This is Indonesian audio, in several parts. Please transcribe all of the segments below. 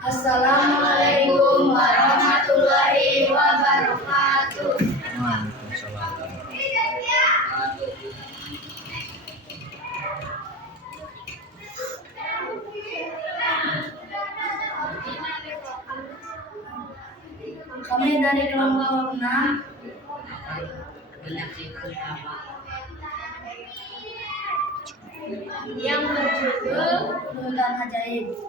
Assalamualaikum warahmatullahi wabarakatuh. Waalaikumsalam. Kami dari kelompok 6 yang berjudul Hutan Ajaib.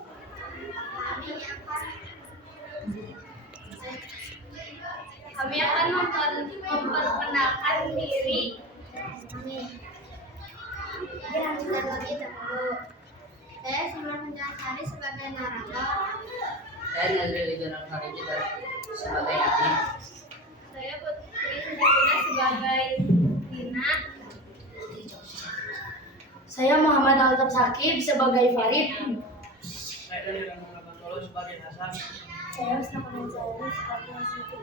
Kami akan memperkenalkan diri. Saya Simon Penjasari sebagai narator. Saya Nazril Ijaran Faridi sebagai Adin. Saya Putri Sejadina sebagai Dina. Saya Muhammad Altab Sakib sebagai Farid. Saya dari Rangga Solo sebagai Hasan. Saya Husna Penjasari sebagai Siti.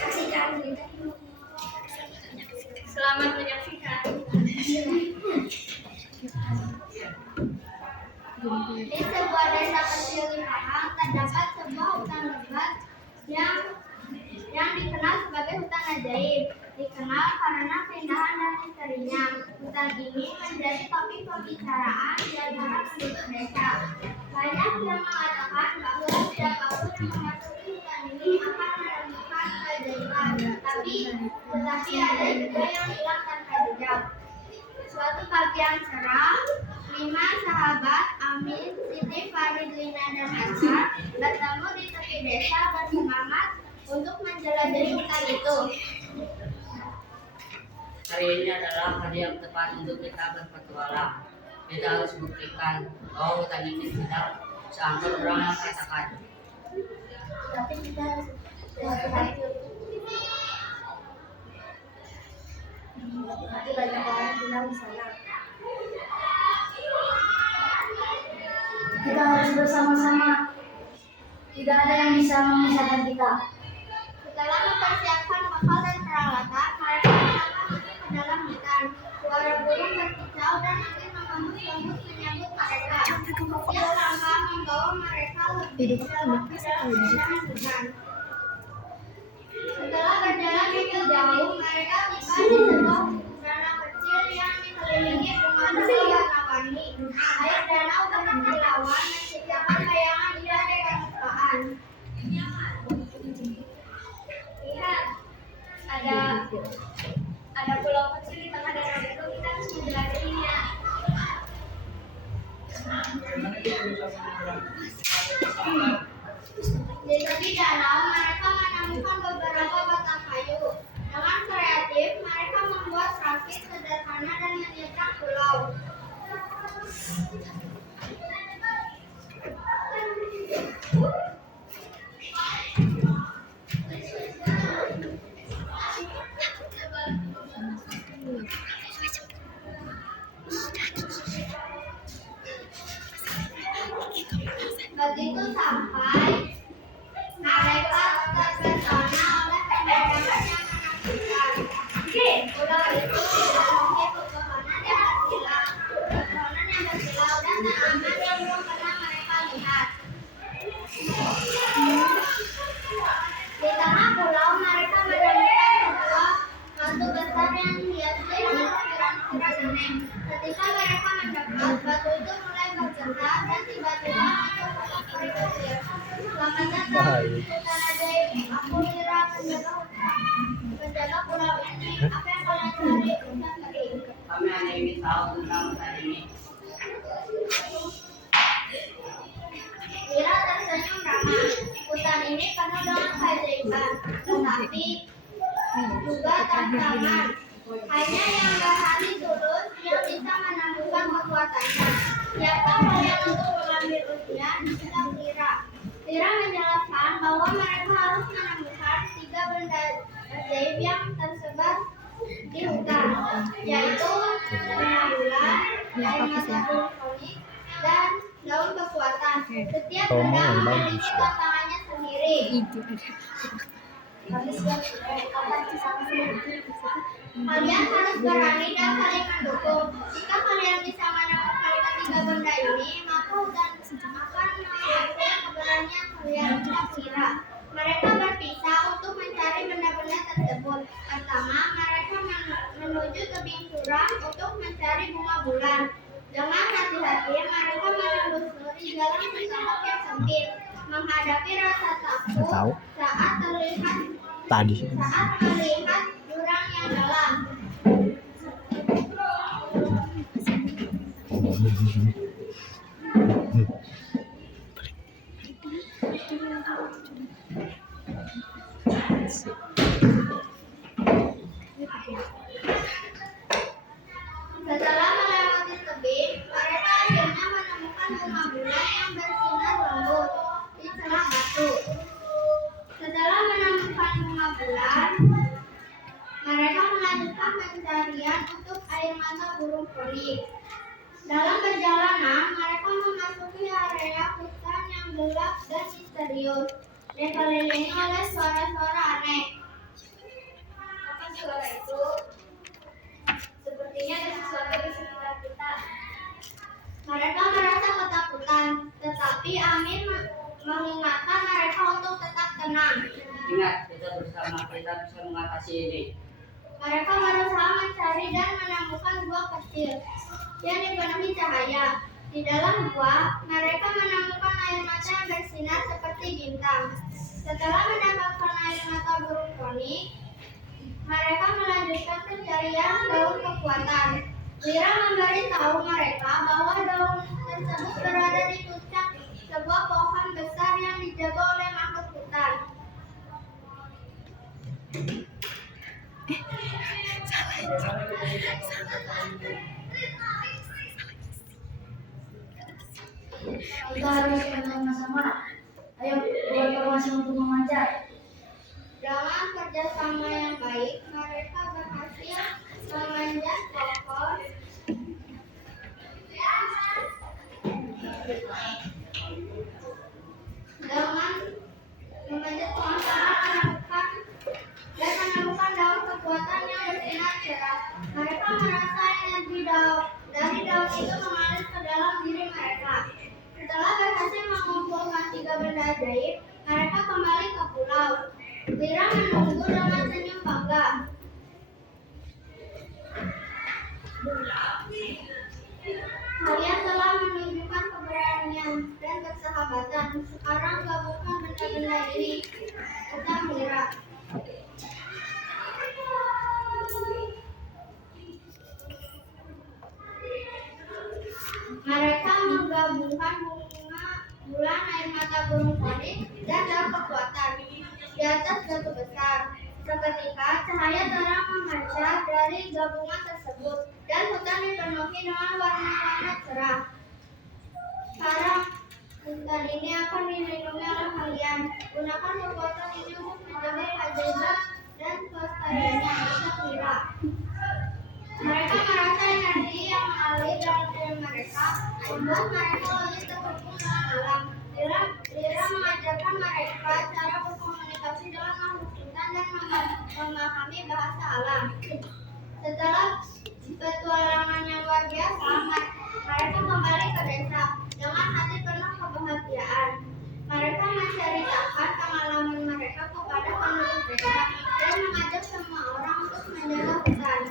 Saksikan. Selamat menyaksikan. Di sebuah desa kecil di Pahang terdapat sebuah hutan lebat yang dikenal sebagai hutan ajaib. Dikenal karena keindahan dan misterinya. Hutan ini menjadi topik pembicaraan di antara penduduk desa. Banyak yang mengatakan bahwa siapapun yang memasuki hutan ini akan menemukan keajaiban. Tetapi ada juga yang hilang tanpa jejak. Suatu pagi yang cerah, 5 sahabat Amin, Siti, Farid, Lina, dan Hasan bertemu di tepi desa bersemangat untuk menjelajahi hutan itu. Hari ini adalah hari yang tepat untuk kita berpetualang. Kita harus buktikan bahwa hutan ini tidak seangkut orang yang katakan. Tapi kita harus hati-hati. Nanti banyak orang bilang di sana. Kita harus bersama-sama. Tidak ada yang bisa memisahkan kita. Setelah mempersiapkan bekal dan peralatan, mereka melangkah masuk ke dalam hutan. Suara burung berkicau dan angin menghembus-hembus menyambut mereka. Setiap langkah membawa mereka lebih jauh ke dalam keindahan hutan. Setelah berjalan cukup jauh, mereka tiba di sebuah danau kecil yang dikelilingi bunga-bunga warna-warni. Air danau berkilauan menciptakan bayangan indah dan kemesraan. Lihat, ada pulau kecil di tengah danau itu. Kita harus menjelajahinya. Di tepi danau, mereka menemukan beberapa batang kayu. Dengan kreatif, mereka membuat rakit sederhana dan menyeberang pulau. Begitu sampai, mereka terpesona oleh pemandangan yang menakjubkan. Pulau itu dipenuhi pepohonan yang berkilau dan tanaman yang belum pernah mereka lihat. Di tengah pulau mereka menemukan sebuah batu besar yang dihiasi dengan ukiran-ukiran aneh. Ketika mereka mendekat, batu itu mulai bergerak dan tiba-tiba muncul sosok peri kecil. Selamat datang di hutan ajaib. Aku Mira, penjaga pulau ini. Apa yang kalian cari? Ucap peri. Kami hanya ingin tahu tentang hutan ini. Mira tersenyum ramah. Hutan ini penuh dengan keajaiban, tetapi juga tantangan. Hanya yang berhati tulus yang bisa menemukan kekuatannya. Siapa kalian untuk mengambil ujian? Ucap Mira. Mira menjelaskan bahwa mereka harus menemukan 3 benda ajaib yang tersebar di hutan, yaitu bunga bulan, air mata vulkanik, dan daun kekuatan. Setiap benda memiliki tantangannya sendiri. Kalian harus berani dan saling mendukung. Jika kalian bisa menemukan 3 benda ini, maka hutan seperti jalan setapak yang sempit, menghadapi rasa Nggak tahu. takut saat Tadi. melihat jurang yang dalam. Setelah melewati tebing, mereka akhirnya menemukan bunga bulan yang bersinar lembut di celah batu. Setelah menemukan bunga bulan, mereka melanjutkan pencarian untuk air mata burung poni. Dalam perjalanan, mereka memasuki area hutan yang gelap dan misterius, dikelilingi oleh suara-suara aneh. Apa suara itu? Sepertinya ada sesuatu di sekitar kita. Mereka merasa ketakutan, tetapi Amin mengingatkan mereka untuk tetap tenang. Ingat, kita bersama kita bisa mengatasi ini. Mereka berusaha mencari dan menemukan gua kecil yang dipenuhi cahaya. Di dalam gua, mereka menemukan air mata yang bersinar seperti bintang. Setelah mendapatkan air mata burung poni, mereka melanjutkan pencarian daun kekuatan. Lira memberitahu mereka bahwa daun tersebut berada di puncak sebuah pohon besar yang dijaga oleh makhluk hutan. Kita harus bersama-sama. Ayo buat formasi untuk memanjat. Dengan kerjasama yang baik, mereka berhasil memanjat pohon. Dengan memanjat pohon dan menemukan daun kekuatan yang bersinar cerah. Mereka merasa energi dari daun itu mengalir ke dalam diri mereka. Setelah berhasil mengumpulkan 3 benda ajaib, mereka kembali ke pulau. Lira menunggu dengan senyum bangga. Kalian telah menunjukkan keberanian dan persahabatan. Sekarang gabungkan benda-benda ini. Ucap Lira. Mereka menggabungkan bunga bulan, air mata burung poni, dan daun kekuatan di atas batu besar. Seketika cahaya terang memancar dari gabungan tersebut dan hutan dipenuhi dengan warna-warna cerah. Sekarang hutan ini akan dilindungi oleh kalian. Gunakan kekuatan ini untuk menjaga keajaiban dan kelestariannya. Ucap Lira. Mereka merasa energi yang mengalir dalam diri mereka membuat mereka lebih terhubung dengan alam. Lira mengajarkan mereka cara berkomunikasi dengan makhluk hutan dan memahami bahasa alam. Setelah petualangan yang luar biasa, mereka kembali ke desa dengan hati penuh kebahagiaan. Mereka menceritakan pengalaman mereka kepada penduduk desa dan mengajak semua orang untuk menjaga hutan.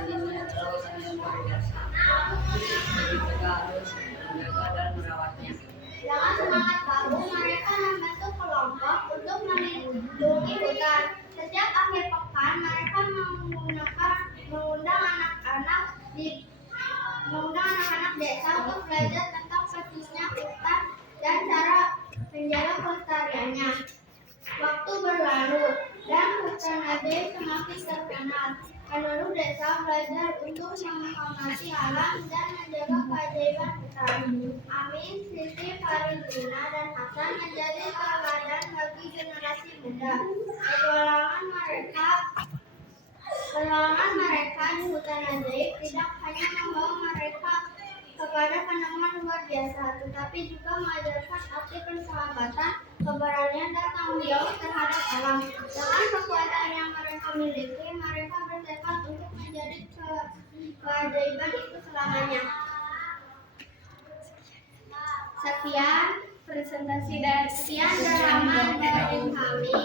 Dan ini adalah usaha yang luar biasa. Jadi kita harus menjaga dan merawatnya. Dengan semangat baru, mereka membentuk kelompok untuk melindungi hutan. Setiap akhir pekan, mereka mengundang anak-anak desa untuk belajar tentang pentingnya hutan dan cara menjaga kelestariannya. Waktu berlalu dan hutan ajaib semakin terkenal. Penduduk desa belajar untuk menghormati alam dan menjaga keajaiban hutan. Amin, Siti, Faridina, dan Hasan menjadi teladan bagi generasi muda. Petualangan mereka di hutan ajaib tidak hanya membawa mereka kepada penemuan luar biasa, tetapi juga mengajarkan arti persahabatan, keberanian, dan tanggung jawab terhadap alam. Dengan kekuatan yang mereka miliki, mereka bertekad untuk menjadi keajaiban itu selamanya. Sekian presentasi dan sekian drama dari kami.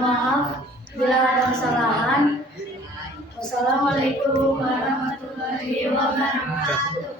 maaf bila ada kesalahan. Wassalamualaikum warahmatullahi wabarakatuh.